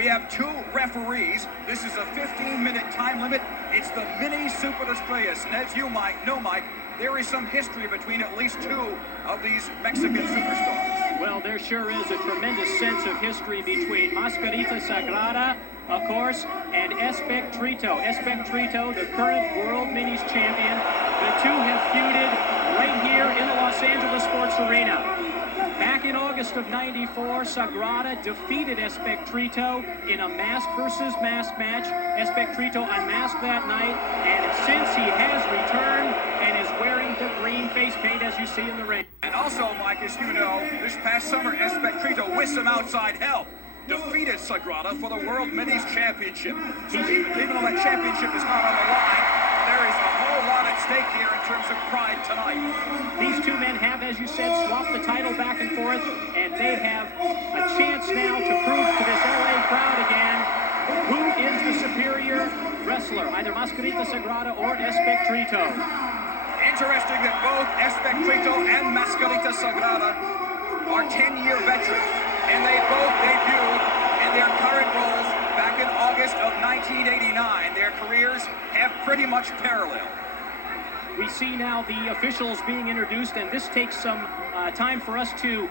We have two referees. This is a 15-minute time limit. It's the Mini Superestrellas. And as you might know, Mike, there is some history between at least two of these Mexican superstars. Well, there sure is a tremendous sense of history between Mascarita Sagrada, of course, and Espectrito. Espectrito, the current World Minis champion. The two have feuded right here in the Los Angeles Sports Arena. Back in August of '94, Sagrada defeated Espectrito in a mask versus mask match. Espectrito unmasked that night, and since he has returned and is wearing the green face paint as you see in the ring. And also, Mike, as you know, this past summer, Espectrito, with some outside help, defeated Sagrada for the World Minis Championship. So even though that championship is not on the line, there is a whole lot at stake here in terms of pride tonight. These two men have, as you said, swapped the title back and forth, and they have a chance now to prove to this LA crowd again who is the superior wrestler, either Mascarita Sagrada or Espectrito. Interesting that both Espectrito and Mascarita Sagrada are 10-year veterans, and they both debuted in their current roles back in August of 1989. Their careers have pretty much parallel. We see now the officials being introduced, and this takes some time for us to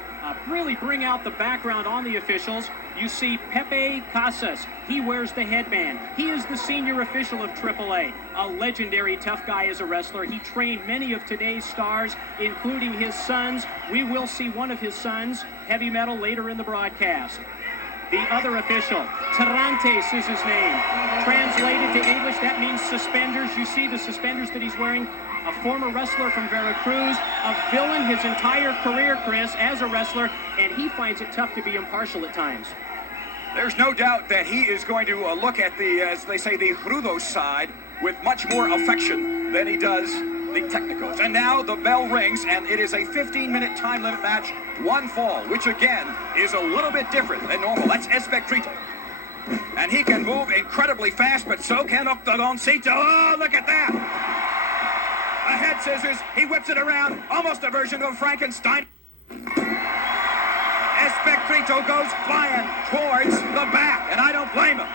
really bring out the background on the officials. You see Pepe Casas. He wears the headband. He is the senior official of AAA, a legendary tough guy as a wrestler. He trained many of today's stars, including his sons. We will see one of his sons, Heavy Metal, later in the broadcast. The other official, Tarantes is his name. Translated to English, that means suspenders. You see the suspenders that he's wearing. A former wrestler from Veracruz, a villain his entire career, Chris, as a wrestler, and he finds it tough to be impartial at times. There's no doubt that he is going to look at the, as they say, the rudo side with much more affection than he does the technicals. And now the bell rings, and it is a 15-minute time limit match, one fall, which again is a little bit different than normal. That's Espectrito. And he can move incredibly fast, but so can Octagoncito. Oh, look at that! A head scissors, he whips it around, almost a version of Frankenstein. Espectrito goes flying towards the back, and I don't blame him.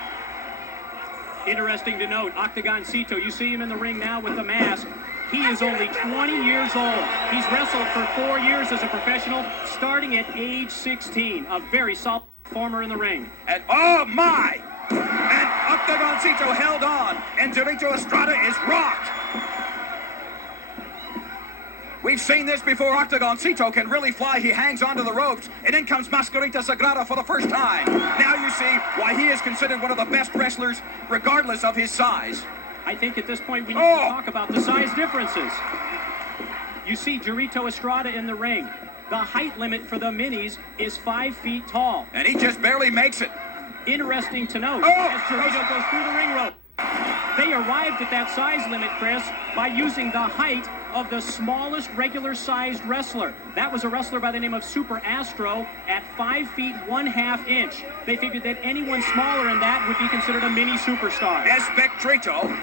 Interesting to note, Octagoncito, you see him in the ring now with the mask. He is only 20 years old. He's wrestled for 4 years as a professional, starting at age 16. A very solid performer in the ring. And oh my! And Octagoncito held on, and Dorito Estrada is rocked. We've seen this before. Octagoncito can really fly. He hangs onto the ropes, and in comes Mascarita Sagrada for the first time. Now you see why he is considered one of the best wrestlers, regardless of his size. I think at this point we need to talk about the size differences. You see Dorito Estrada in the ring. The height limit for the minis is 5 feet tall. And he just barely makes it. Interesting to note, as Dorito goes through the ring rope. They arrived at that size limit, Chris, by using the height of the smallest regular-sized wrestler. That was a wrestler by the name of Super Astro at 5 feet 1/2 inch. They figured that anyone smaller than that would be considered a mini superstar. Espectrito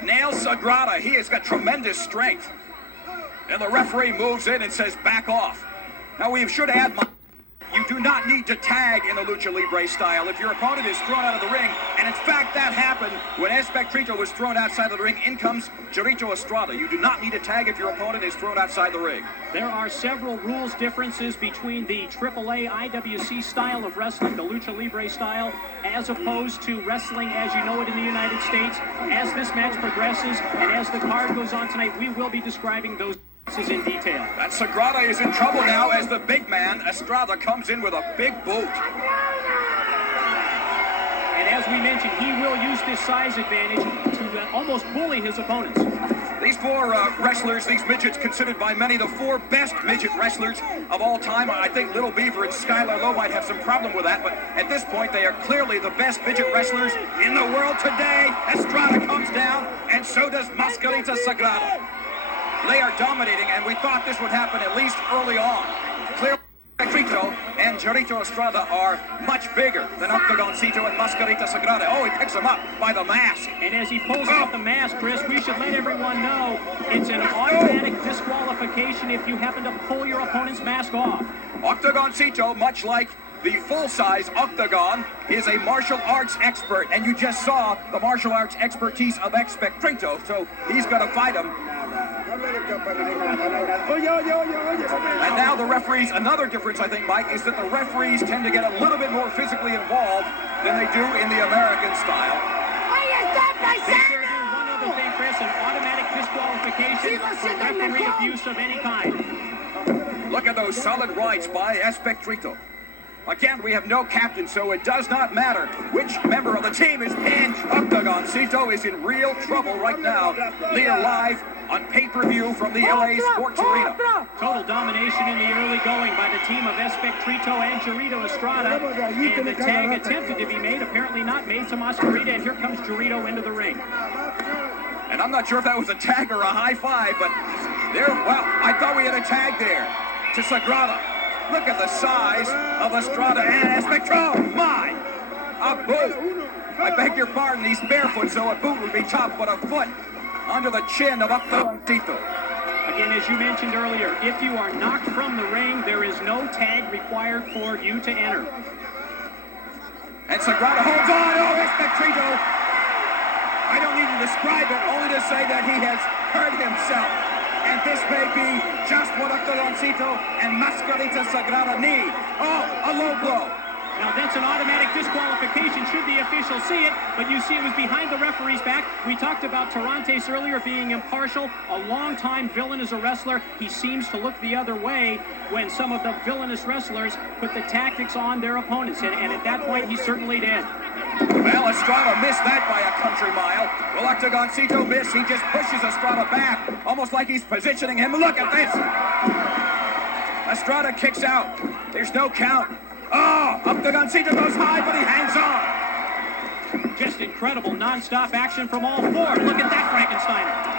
nails Sagrada. He has got tremendous strength. And the referee moves in and says, back off. Now, we should add, you do not need to tag in the Lucha Libre style if your opponent is thrown out of the ring. And in fact, that happened when Espectrito was thrown outside of the ring. In comes Dorito Estrada. You do not need to tag if your opponent is thrown outside the ring. There are several rules differences between the AAA IWC style of wrestling, the Lucha Libre style, as opposed to wrestling as you know it in the United States. As this match progresses and as the card goes on tonight, we will be describing those in detail. That Sagrada is in trouble now as the big man, Estrada, comes in with a big boot. And as we mentioned, he will use this size advantage to almost bully his opponents. These four wrestlers, these midgets, considered by many the four best midget wrestlers of all time. I think Little Beaver and Skylar Lowe might have some problem with that, but at this point, they are clearly the best midget wrestlers in the world today. Estrada comes down, and so does Mascarita Sagrada. They are dominating, and we thought this would happen at least early on. Clearly, Espectrito and Dorito Estrada are much bigger than Octagoncito and Mascarita Sagrada. Oh, he picks him up by the mask. And as he pulls off the mask, Chris, we should let everyone know it's an automatic disqualification if you happen to pull your opponent's mask off. Octagoncito, much like the full-size octagon is a martial arts expert, and you just saw the martial arts expertise of Espectrito, so he's going to fight him. And now the referees, another difference I think, Mike, is that the referees tend to get a little bit more physically involved than they do in the American style. There's one other thing, Chris, an automatic disqualification for referee abuse of any kind. Look at those solid rights by Espectrito. Again, we have no captain, so it does not matter which member of the team is pinned. Octagoncito is in real trouble right now. They are live on pay-per-view from the LA Sports Arena. Total domination in the early going by the team of Espectrito and Jarrito Estrada. And the tag attempted to be made, apparently not made to Mascarita, and here comes Jarrito into the ring. And I'm not sure if that was a tag or a high five, but there, well, I thought we had a tag there to Sagrada. Look at the size of Estrada and Espectrito. My! A boot. I beg your pardon, he's barefoot, so a boot would be tough, but a foot under the chin of Octagoncito. Again, as you mentioned earlier, if you are knocked from the ring, there is no tag required for you to enter. And Sagrada holds on. Oh, Espectrito. I don't need to describe it, only to say that he has hurt himself. And this may be just what Octagoncito and Mascarita Sagrada need. Oh, a low blow. Now that's an automatic disqualification should the official see it, but you see it was behind the referee's back. We talked about Tarantes earlier being impartial, a long-time villain as a wrestler. He seems to look the other way when some of the villainous wrestlers put the tactics on their opponents, and at that point he certainly did. Well, Estrada missed that by a country mile. Will Octagoncito miss? He just pushes Estrada back, almost like he's positioning him. Look at this. Estrada kicks out. There's no count. Oh, Octagoncito goes high, but he hangs on. Just incredible non-stop action from all four. Look at that Frankensteiner.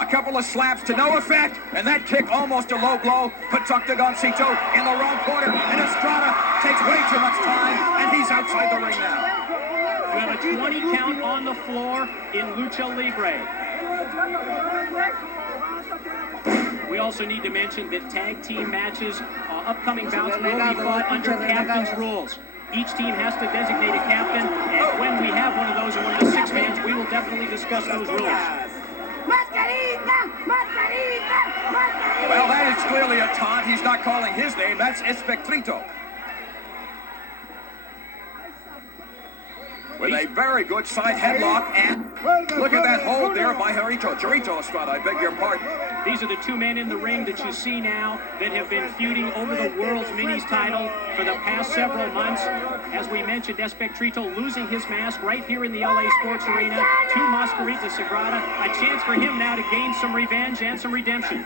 A couple of slaps to no effect, and that kick almost a low blow puts Octagoncito in the wrong corner, and Estrada takes way too much time, and he's outside the ring now. We have a 20 count on the floor in Lucha Libre. We also need to mention that tag team matches, upcoming bouts will be fought under captain's rules. Each team has to designate a captain, and when we have one of those in one of the six mans, we will definitely discuss those rules. Well, that is clearly a taunt. He's not calling his name. That's Espectrito. With a very good side headlock, and look at that hold there by Jarrito Estrada, I beg your pardon. These are the two men in the ring that you see now that have been feuding over the World's Minis title for the past several months. As we mentioned, Espectrito losing his mask right here in the LA Sports Arena to Mascarita Sagrada. A chance for him now to gain some revenge and some redemption.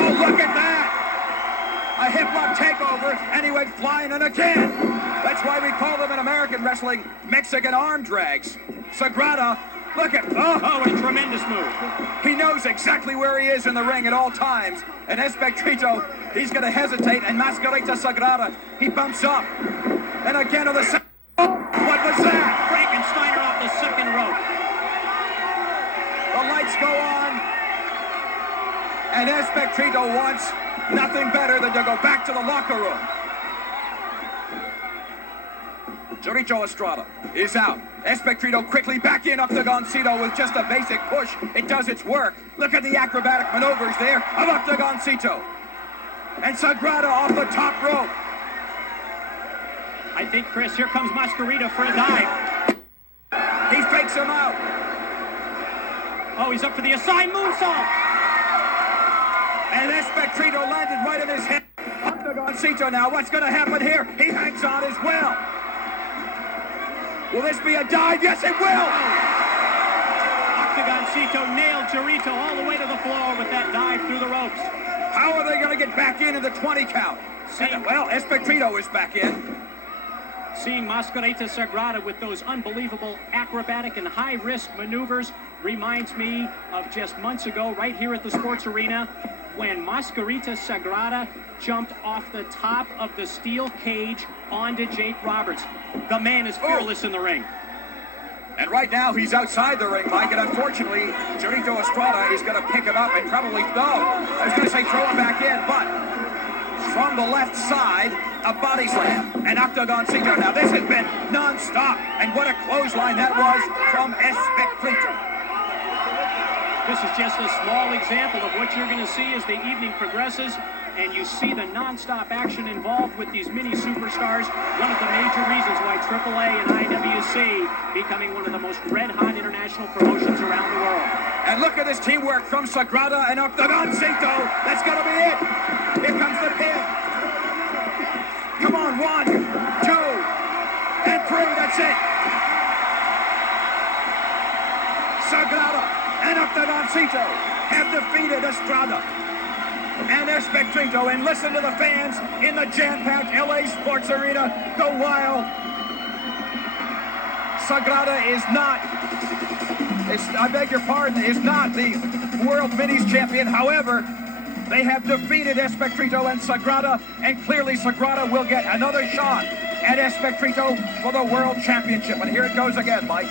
Oh, look at that! A hip lock takeover, and he went flying, and again! That's why we call them in American wrestling Mexican arm drags. Sagrada, look at, oh, a tremendous move. He knows exactly where he is in the ring at all times. And Espectrito, he's going to hesitate, and Mascarita Sagrada, he bumps up. And again on the second, what was that? Frankensteiner off the second rope. The lights go on, and Espectrito wants nothing better than to go back to the locker room. Jarrito Estrada is out. Espectrito quickly back in. Octagoncito with just a basic push. It does its work. Look at the acrobatic maneuvers there of Octagoncito. And Sagrada off the top rope. I think, Chris, here comes Mascarita for a dive. He fakes him out. Oh, he's up for the assigned moonsault. And Espectrito landed right in his head. Octagoncito now, what's going to happen here? He hangs on as well. Will this be a dive? Yes, it will! Octagoncito nailed Jarrito all the way to the floor with that dive through the ropes. How are they going to get back into the 20 count? Well, Espectrito is back in. Seeing Mascarita Sagrada with those unbelievable acrobatic and high-risk maneuvers reminds me of just months ago right here at the Sports Arena when Mascarita Sagrada jumped off the top of the steel cage onto Jake Roberts. The man is fearless in the ring. And right now he's outside the ring, Mike, and unfortunately Jarrito Estrada is going to pick him up and probably, no, I was going to say throw him back in, but from the left side, a body slam, and Octagoncito. Now this has been non-stop, and what a clothesline that was from Espectrito. This is just a small example of what you're going to see as the evening progresses, and you see the non-stop action involved with these mini superstars. One of the major reasons why AAA and IWC becoming one of the most red-hot international promotions around the world. And look at this teamwork from Sagrada and Octagoncito. That's going to be it. Here comes the pin. Come on, 1, 2, and 3. That's it. Sagrada and Octagoncito have defeated Estrada and Espectrito. And listen to the fans in the jam-packed LA Sports Arena go wild. Sagrada is not, I beg your pardon, is not the World Minis champion. However, they have defeated Espectrito and Sagrada, and clearly Sagrada will get another shot at Espectrito for the World Championship. And here it goes again, Mike.